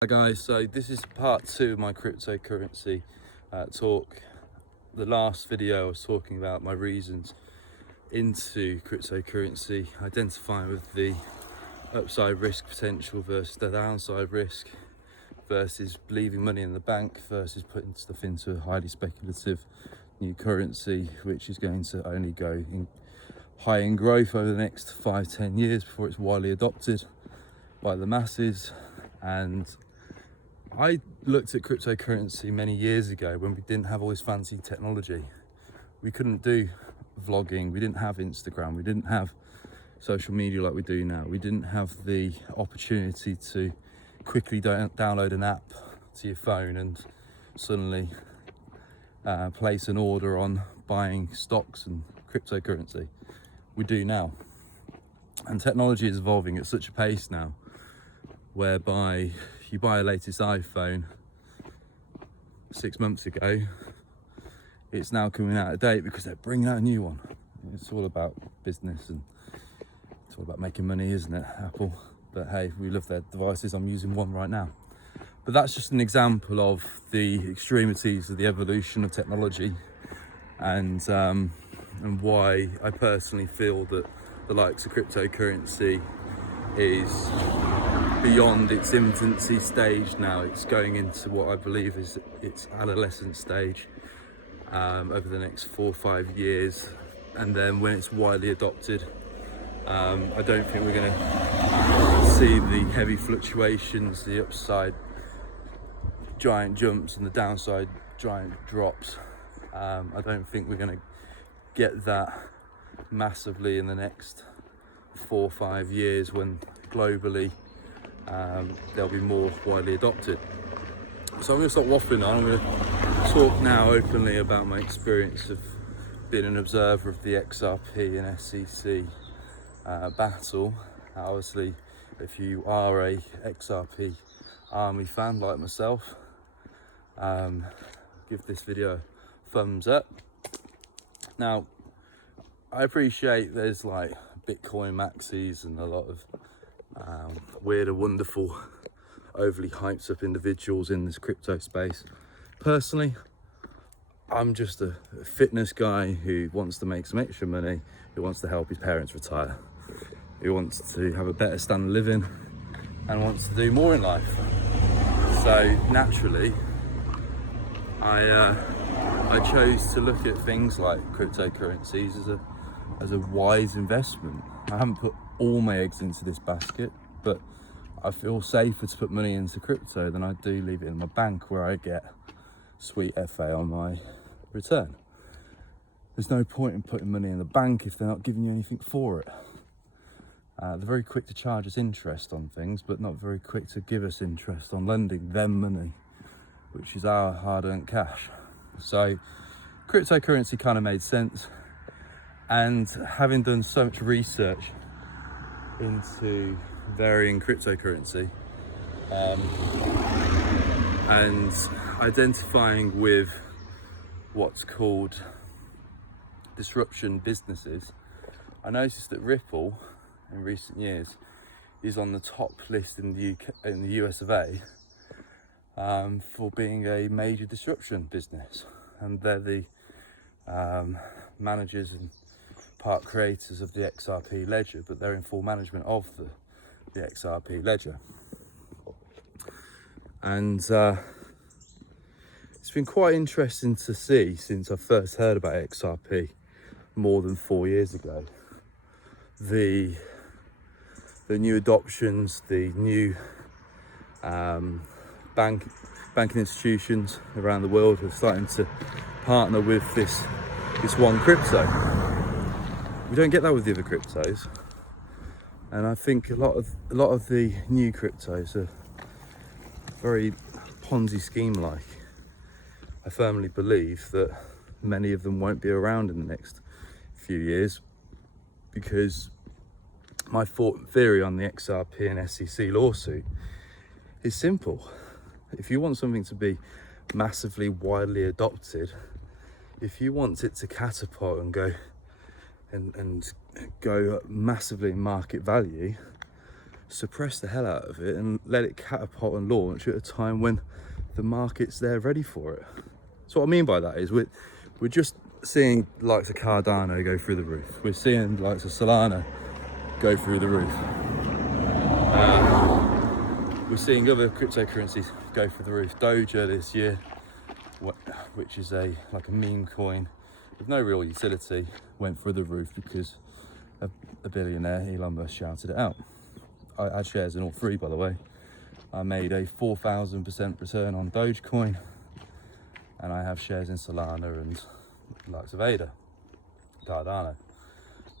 Hi guys, so this is part 2 of my cryptocurrency talk. The last video I was talking about my reasons into cryptocurrency, identifying with the upside risk potential versus the downside risk, versus leaving money in the bank versus putting stuff into a highly speculative new currency which is going to only go high in growth over the next 5-10 years before it's widely adopted by the masses. And I looked at cryptocurrency many years ago when we didn't have all this fancy technology. We couldn't do vlogging, we didn't have Instagram, we didn't have social media like we do now. We didn't have the opportunity to quickly download an app to your phone and suddenly place an order on buying stocks and cryptocurrency. We do now. And technology is evolving at such a pace now whereby you buy a latest iPhone 6 months ago, it's now coming out of date because they're bringing out a new one. It's all about business and it's all about making money, isn't it, Apple? But hey, we love their devices. I'm using one right now. But that's just an example of the extremities of the evolution of technology and why I personally feel that the likes of cryptocurrency is beyond its infancy stage now. It's going into what I believe is its adolescent stage over the next 4 or 5 years, and then when it's widely adopted, I don't think we're going to see the heavy fluctuations, the upside giant jumps and the downside giant drops. I don't think we're going to get that massively in the next 4 or 5 years when globally they'll be more widely adopted. So I'm going to stop waffling on. I'm going to talk now openly about my experience of being an observer of the XRP and SEC battle. Obviously, if you are a XRP army fan like myself, give this video a thumbs up. Now, I appreciate there's like Bitcoin maxis and a lot of weird and wonderful, overly hyped up individuals in this crypto space. Personally, I'm just a fitness guy who wants to make some extra money, who wants to help his parents retire, who wants to have a better standard of living and wants to do more in life. So naturally, I chose to look at things like cryptocurrencies as a wise investment. I haven't put all my eggs into this basket, but I feel safer to put money into crypto than I do leave it in my bank where I get sweet FA on my return. There's no point in putting money in the bank if they're not giving you anything for it. They're very quick to charge us interest on things, but not very quick to give us interest on lending them money, which is our hard-earned cash. So cryptocurrency kind of made sense. And having done so much research into varying cryptocurrency and identifying with what's called disruption businesses, I noticed that Ripple in recent years is on the top list in the UK, in the US of A, for being a major disruption business, and they're the managers and part creators of the XRP ledger, but they're in full management of the XRP ledger. And it's been quite interesting to see since I first heard about XRP more than 4 years ago, the new adoptions, the new banking institutions around the world are starting to partner with this one crypto. We don't get that with the other cryptos, and I think a lot of the new cryptos are very Ponzi scheme like. I firmly believe that many of them won't be around in the next few years because my theory on the XRP and SEC lawsuit is simple. If you want something to be massively widely adopted, if you want it to catapult and go massively in market value, suppress the hell out of it and let it catapult and launch at a time when the market's there ready for it. So what I mean by that is we're just seeing likes of Cardano go through the roof. We're seeing likes of Solana go through the roof. We're seeing other cryptocurrencies go through the roof. Doja this year, which is like a meme coin with no real utility, went through the roof because a billionaire, Elon Musk, shouted it out. I had shares in all three, by the way. I made a 4,000% return on Dogecoin, and I have shares in Solana and likes of Ada, Cardano.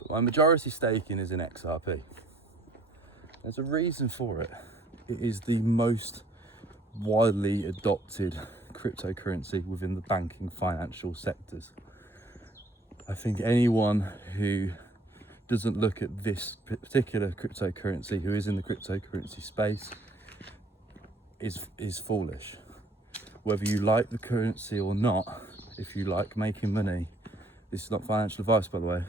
But my majority staking is in XRP. There's a reason for it. It is the most widely adopted cryptocurrency within the banking financial sectors. I think anyone who doesn't look at this particular cryptocurrency, who is in the cryptocurrency space, is foolish. Whether you like the currency or not, if you like making money, this is not financial advice, by the way.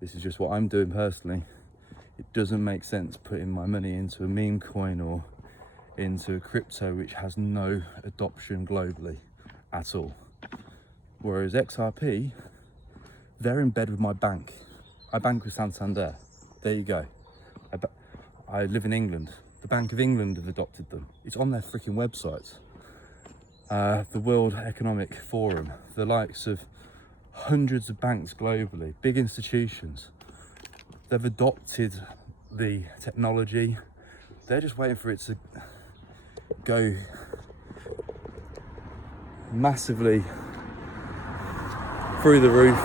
This is just what I'm doing personally. It doesn't make sense putting my money into a meme coin or into a crypto which has no adoption globally at all. Whereas XRP, they're in bed with my bank. I bank with Santander. There you go. I live in England. The Bank of England have adopted them. It's on their freaking websites. The World Economic Forum, the likes of hundreds of banks globally, big institutions, they've adopted the technology. They're just waiting for it to go massively through the roof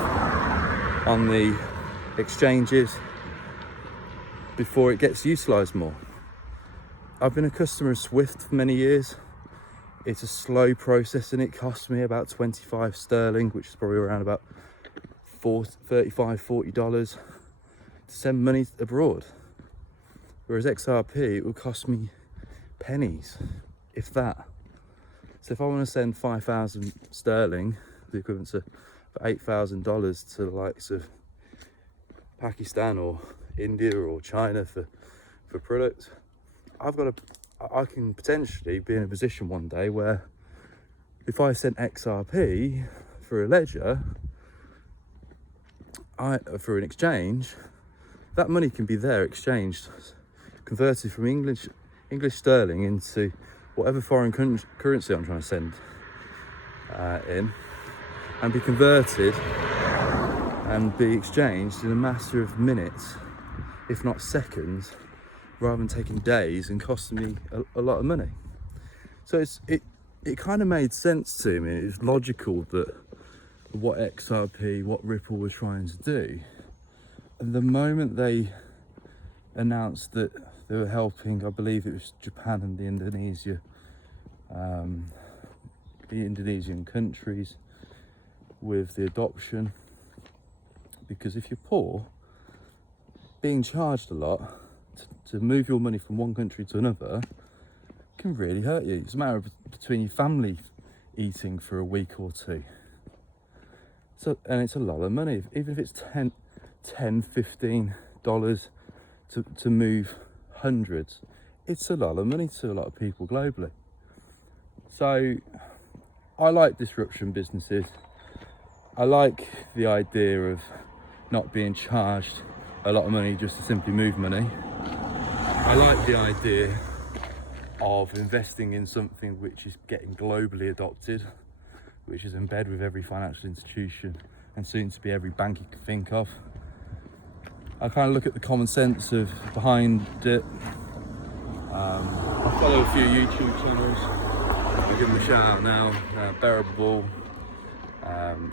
on the exchanges before it gets utilised more. I've been a customer of Swift for many years. It's a slow process and it costs me about 25 sterling, which is probably around about $35-40 to send money abroad. Whereas XRP, it will cost me pennies, if that. So if I want to send 5,000 sterling, the equivalent to $8,000 to the likes of Pakistan or India or China for products, I can potentially be in a position one day where if I sent XRP for a ledger, for an exchange, that money can be there exchanged, converted from English sterling into whatever foreign currency I'm trying to send in, and be converted and be exchanged in a matter of minutes, if not seconds, rather than taking days and costing me a lot of money. So it kind of made sense to me. It's logical that what XRP, what Ripple were trying to do. And the moment they announced that they were helping, I believe it was Japan and the Indonesian countries with the adoption, because if you're poor, being charged a lot to move your money from one country to another can really hurt you. It's a matter of between your family eating for a week or two. So, and it's a lot of money, even if it's $10-15 to move hundreds, it's a lot of money to a lot of people globally. So I like disruption businesses. I like the idea of not being charged a lot of money just to simply move money. I like the idea of investing in something which is getting globally adopted, which is in bed with every financial institution and soon to be every bank you can think of. I kind of look at the common sense of behind it. I follow a few YouTube channels. I'll give them a shout out now. Bearable,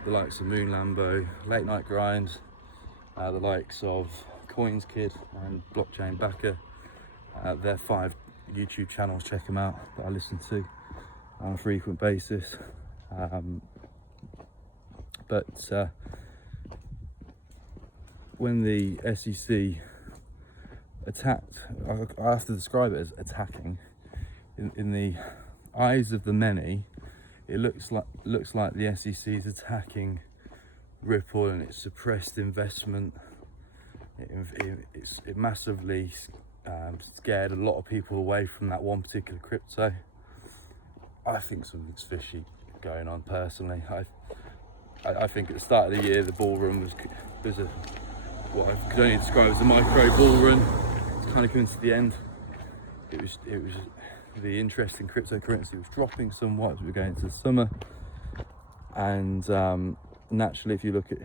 the likes of Moon Lambo, Late Night Grind, the likes of Coins Kid and Blockchain Backer. They're 5 YouTube channels, check them out, that I listen to on a frequent basis. But when the SEC attacked, I have to describe it as attacking, in the eyes of the many, it looks like the SEC is attacking Ripple and its suppressed investment. It massively scared a lot of people away from that one particular crypto. I think something's fishy going on personally. I think at the start of the year the bull run was what I could only describe as a micro bull run. It's kind of coming to the end. It was the interest in cryptocurrency was dropping somewhat as we were going into the summer, and naturally, if you look at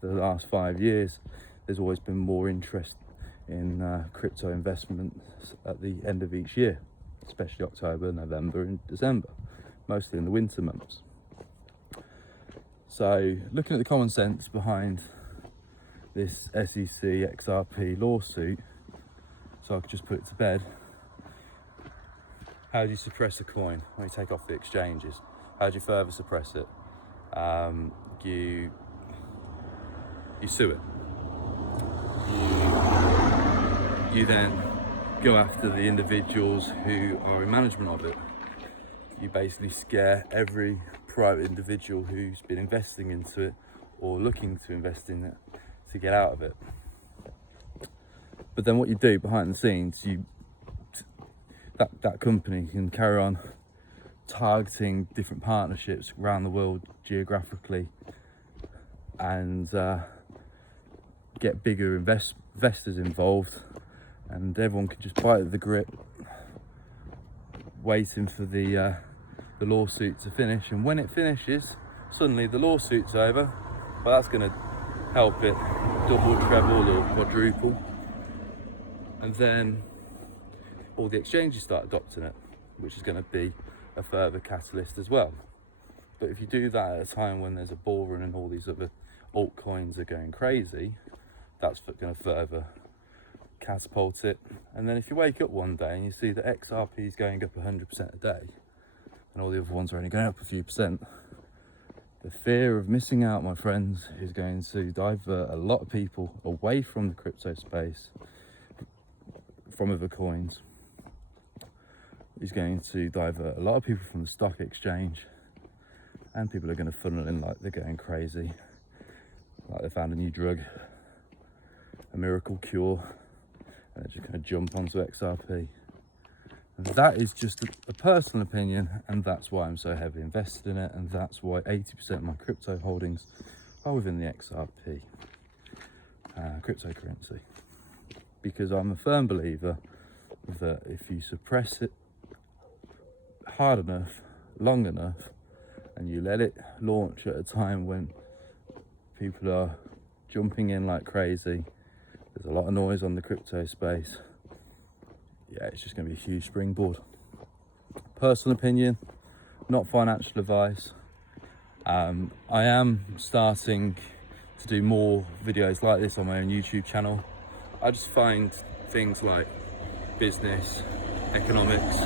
the last 5 years, there's always been more interest in crypto investments at the end of each year, especially October, November and December, mostly in the winter months. So looking at the common sense behind this SEC XRP lawsuit, so I could just put it to bed. How do you suppress a coin when you take off the exchanges? How do you further suppress it? You sue it. You then go after the individuals who are in management of it. You basically scare every private individual who's been investing into it or looking to invest in it to get out of it. But then what you do behind the scenes, that company can carry on targeting different partnerships around the world geographically and get bigger investors involved, and everyone can just bite at the grip, waiting for the lawsuit to finish. And when it finishes, suddenly the lawsuit's over. Well, that's going to help it double, treble or quadruple, and then all the exchanges start adopting it, which is going to be a further catalyst as well. But if you do that at a time when there's a bull run and all these other altcoins are going crazy, that's going to further catapult it. And then if you wake up one day and you see that XRP is going up 100% a day and all the other ones are only going up a few percent, the fear of missing out, my friends, is going to divert a lot of people away from the crypto space, from other coins. Is going to divert a lot of people from the stock exchange, and people are going to funnel in like they're going crazy, like they found a new drug, a miracle cure, and they're just going to jump onto XRP. And that is just a personal opinion, and that's why I'm so heavily invested in it, and that's why 80% of my crypto holdings are within the XRP cryptocurrency, because I'm a firm believer that if you suppress it hard enough, long enough, and you let it launch at a time when people are jumping in like crazy, there's a lot of noise on the crypto space. Yeah, it's just going to be a huge springboard. Personal opinion, not financial advice. I am starting to do more videos like this on my own YouTube channel. I just find things like business, economics,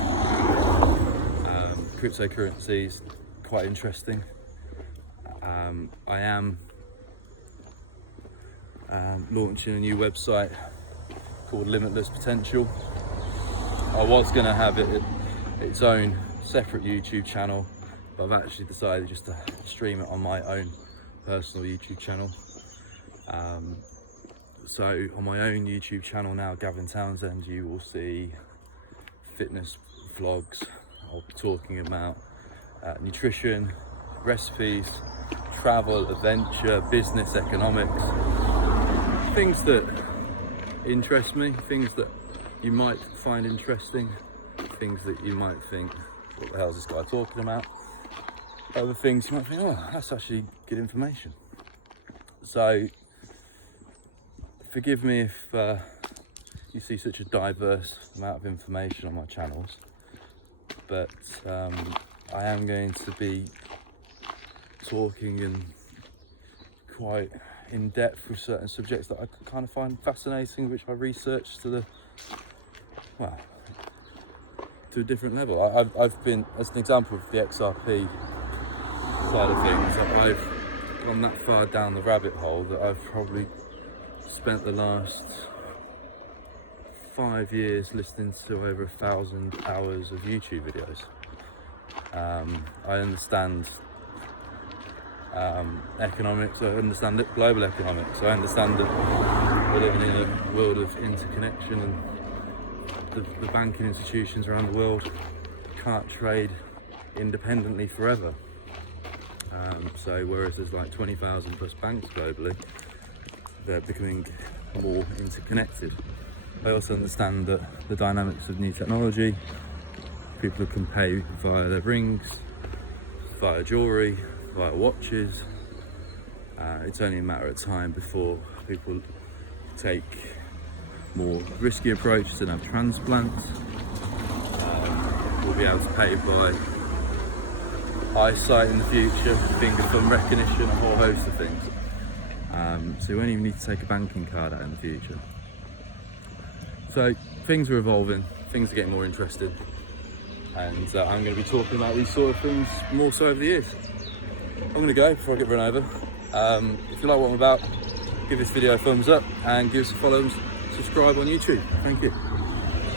cryptocurrencies quite interesting. I am launching a new website called Limitless Potential. I was going to have its own separate YouTube channel, but I've actually decided just to stream it on my own personal YouTube channel. So on my own YouTube channel now, Gavin Townsend, you will see fitness vlogs. I'll be talking about nutrition, recipes, travel, adventure, business, economics, things that interest me, things that you might find interesting, things that you might think, what the hell is this guy talking about? Other things you might think, oh, that's actually good information. So forgive me if you see such a diverse amount of information on my channels, but I am going to be talking in quite in depth with certain subjects that I kind of find fascinating, which I researched to a different level. I've been, as an example of the XRP side of things, I've gone that far down the rabbit hole that I've probably spent the last 5 years listening to over 1,000 hours of YouTube videos. I understand economics, I understand global economics, I understand that we're living in a world of interconnection and the banking institutions around the world can't trade independently forever. So whereas there's like 20,000 plus banks globally, they're becoming more interconnected. I also understand that the dynamics of new technology, people can pay via their rings, via jewellery, via watches. It's only a matter of time before people take more risky approaches and have transplants. We'll be able to pay by eyesight in the future, finger thumb recognition, a whole host of things. So you won't even need to take a banking card out in the future. So things are evolving, things are getting more interesting, and I'm going to be talking about these sort of things more so over the years. I'm going to go before I get run over. If you like what I'm about, give this video a thumbs up and give us a follow and subscribe on YouTube. Thank you.